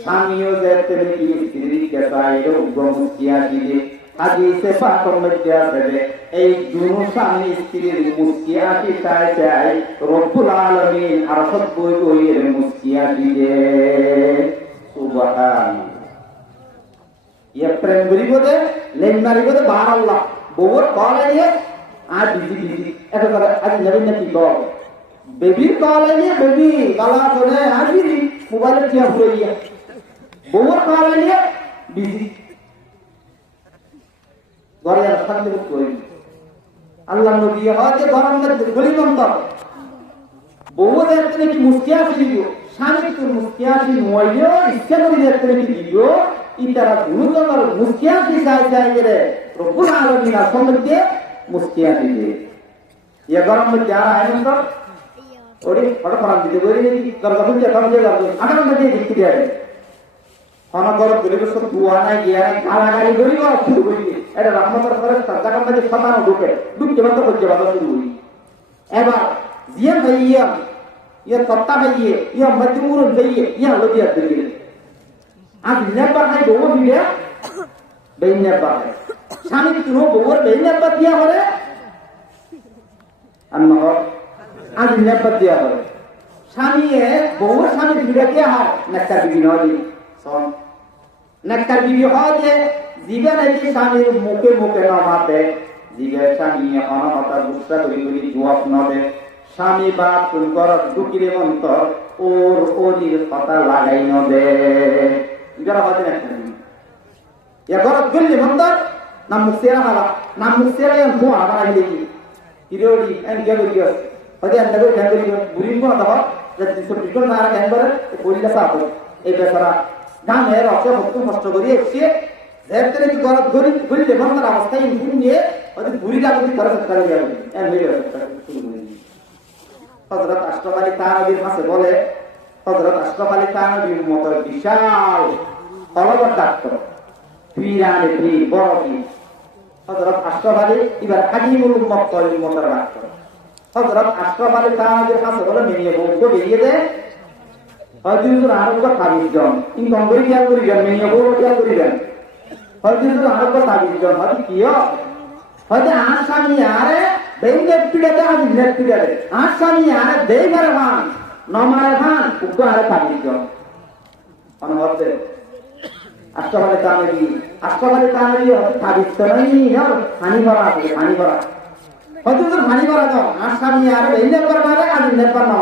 স্বামীও যে তেমনি স্ত্রীর কেসাইরে মুস্কিয়াশিদে হাদিসে পাকের মধ্যে আছে যে এই দুনো স্বামী স্ত্রীর মুস্কিয়াশি চাই চাই রব্বুল আলামিন আরশত বই বইয়ের মুস্কিয়াশিদে সুবহানাল্লাহ। ইয়া প্রেম গরিবদে লেন মারিবদে বাহার আল্লাহ বউর কল আইয়ে আজ বিজি এটা করে আজ নবীন নাকি কল বেবির কল আইয়ে বেবি গালা করে আজ বিজি মোবাইলে টিয়া ঘুরাইয়া বউর কল আইয়ে বিজি ঘরে আর শান্তি মুক্ত হই আল্লাহ নবী হয়তো গরম মধ্যে গলিবন্ত বউ দেখতে কি মুস্কিয়াশি দিও স্বামী তোর মুস্কিয়াশি নইলেও ইচ্ছা করে দেখতে কি দিও ইতারা গুরুতর মুস্কিয়াশি চাই চাই করে রব্বুল আলামিন আসমানকে মুস্কিয়াশি দিয়ে ইয়া গরম মধ্যে আর আইন তো ওরে ফটো ফরাম দিতে বলি কি দরকার হচ্ছে কাম যে করবে আগাম মধ্যে দেখতে দেয় কোন গরম গরিব সব দুয়া নাই গিয়া গালাগালি গরিব শুরু করি এটা রহমতের ফেরেশতা জায়গা মধ্যে শয়তান ঢুকে বন্ধ করতে বাধা শুরু করি এবার জিয়া ভাইয়া ইয়া তত্তা ভাইয়ে ইয়া মধ্যমুর ভাইয়ে ইয়া লদিয়া দিলে আজ নেবার নাই বউ বিলে বেইন নেবার স্বামী তুনো বউর বেইন নেবার দিয়া করে আন্নহর আজ নেবার দিয়া করে স্বামী বউর স্বামী বিলে কে হয় নেকটা বিবি নয় সন নেকটা বিবি হয় যে জীবন নাকি স্বামীর মুখে মুখে নমাতে জীবের স্বামী অনহতা গুসা করি করি জবাব নদে স্বামী বাপ তুম কর দুকিরে মন্তর ওর ওরির কথা লাগাই নদে ইগারা বাজে একটা ইয়া গরত গল্লি মন্তর নাম মুসেরা মালা নাম মুসেরা এম ফোয়া মারা গেলি ইরোডি এম গেবি গিয়স হদে আন্দাগো গেবি বুরিন কো দাও যদি সব মারা গেন্দরে বলিলা সাপ এই বেচারা গামের অসে হত্যা নষ্ট করি এসে দেখতে কি গরত গরি গল্লি মন্তর অবস্থায় ইনপুট নিয়ে হদে বুরিটা যদি করে সত্তারে যাবে এম হইলো হযরত আশরাফ আলী থানভীর কাছে বলে হযরত আশরাফ আলী থানভীর মতো বিশাল তলবর ডাক্তার পীরানে পীর বড় পীর হযরত আশরাফ আলী এবার হাকিমুল উম্মত কলিল মতো ডাক্তার হযরত আশরাফ আলী থানভীর কাছে বলে মেয়ে বউকে বেরিয়ে দে হযরত আরব তাবিজ জন ইনকম করি কি করি জন মেয়ে বউ কি করি জন হযরত আরব তাবিজ জন হদি কিও হয়তো আর স্বামী আরে বেইনে পিড়াতে আজ নেট পিড়াতে আর স্বামী আরে দেই মারে ভান নমারে ভান উগ্র আরে তাবিজ জন অনবরতে আষ্টবারে তানবী তাবিজ তো নাই হানি ভরা হয়তো তো হানি ভরা দাও আর স্বামী আরে বেইনে পারে আজ নেট পার না